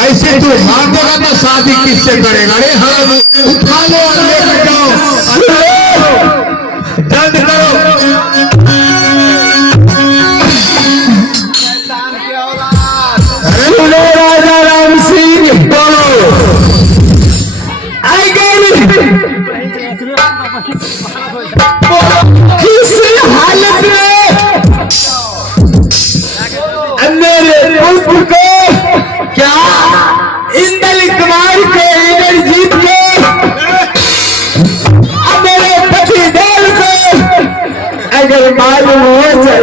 ऐसे तू भागेगा तो शादी किससे करेगा? अरे हम उठा लो और लेकर जाओ, जल्द करो। सुनो राजा राम सिंह, बोलो किस हालत में मेरे पुत्र को, क्या इंदल कुमार को इधर जीत के मेरे पति देव को अगर मालूम हो जाए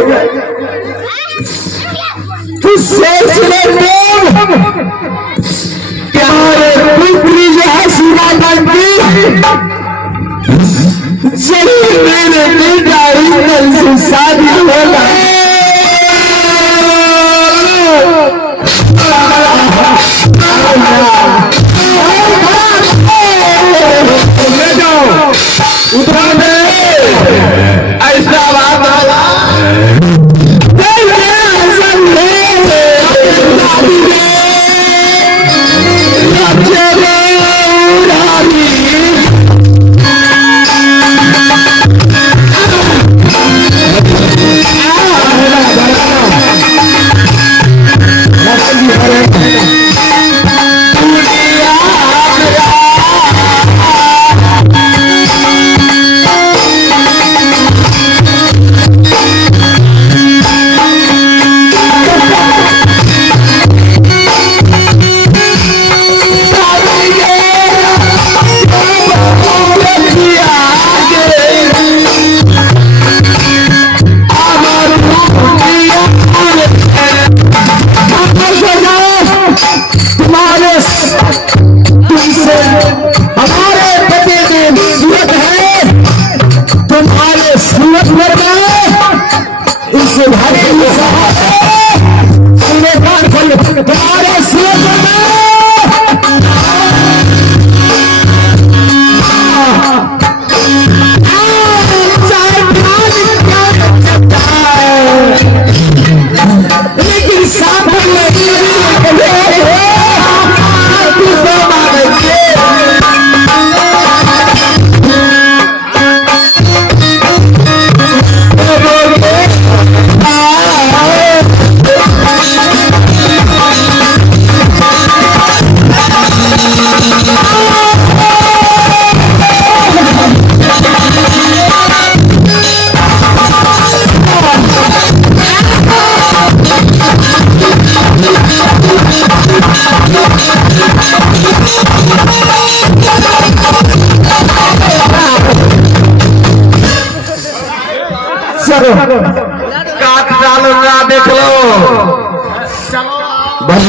तो सोच ले प्यारे पुत्री जो है सीमा बनती जरूर मेरे बेटा इंदल से शादी होगा। ले जाओ उठा दे, ऐसा बात करो काट डालो ना देख लो बस